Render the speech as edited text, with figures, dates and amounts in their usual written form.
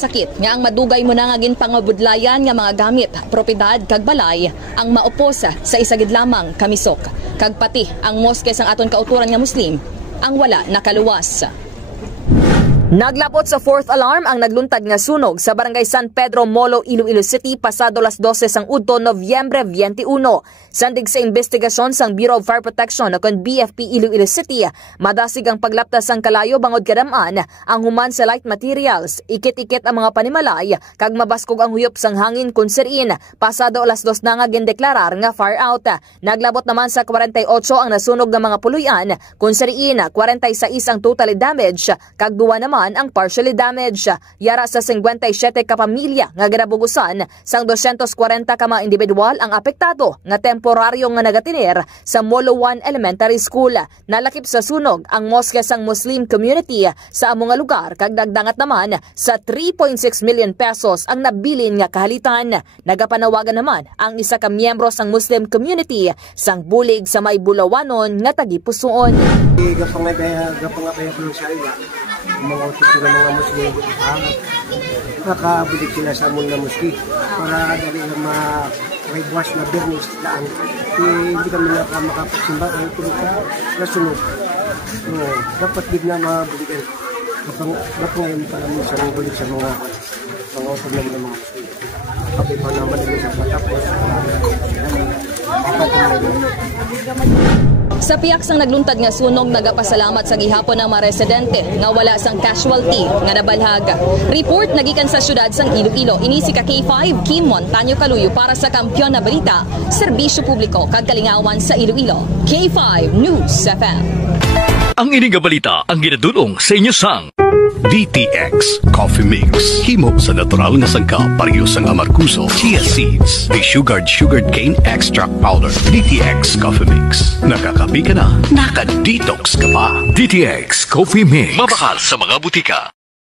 Nakasakit nga ang madugay mo na nga ginpangabudlayan nga mga gamit, propiedad kag balay ang maupos sa isagid lamang kamisok. Kag pati ang moske sang aton kauturan nga Muslim ang wala nakaluwas. Naglapot sa 4th alarm ang nagluntad nga sunog sa Barangay San Pedro, Molo, Iloilo City pasado las 12 sang udto Nobyembre 21. Sandig sa investigasyon sang Bureau of Fire Protection akon BFP Iloilo City, madasig ang paglaptas sang kalayo bangod kadamaan ang human sa light materials, ikit-ikit ang mga panimalay kag mabaskog ang huyop sang hangin kun sirin. Pasado alas 2 na nga gindeklarar nga fire out. Naglabot naman sa 48 ang nasunog nga mga puluyan kun sirin 46 ang totally damage kag duwa naman ang partially damaged. Yara sa 57 ka pamilya nga ginabugusan sang 240 ka mga individual ang apektado nga temporaryo nga nagatinir sa Molo 1 Elementary School. Nalakip sa sunog ang moske sang Muslim community sa among nga lugar kag nagdangat naman sa 3.6 million pesos ang nabilin nga kahalitan. Nagapanawagan naman ang isa ka miyembro sang Muslim community sang bulig sa may Bulawanon nga tagipusoon. Gapangabaya ko ng sarila. Mga utip ng mga Muslim nakabulig sila sa amon na muski para dali na ma-rebuas na bernis daan. Hindi kami makapagsimba ang tulog na sunog. Dapat din na mabuligan. Ngayon pa namin sa bulig sa mga utip ng mga Muslim. Kapag pa naman nila sa patapos. Sa piyak sang nagluntad nga sunog, nagapasalamat sa gihapon ng mga residente nga wala sang casualty nga nabalhag. Report nagikan sa syudad sang Iloilo. Ini si K5 Kim Montaño Caluyo para sa Kampiyon na Balita, Serbisyo Publiko kag Kalingawan sa Iloilo. K5 News FM. Ang ining balita ang ginadulong sa inyo sang DTX Coffee Mix. Himo sa natural nga sangka pareho sang amarkuso, chia seeds, sugared cane extract powder. DTX Coffee Mix. Nakakapi ka na, naka-detox ka pa. DTX Coffee Mix. Mabakal sa mga butika.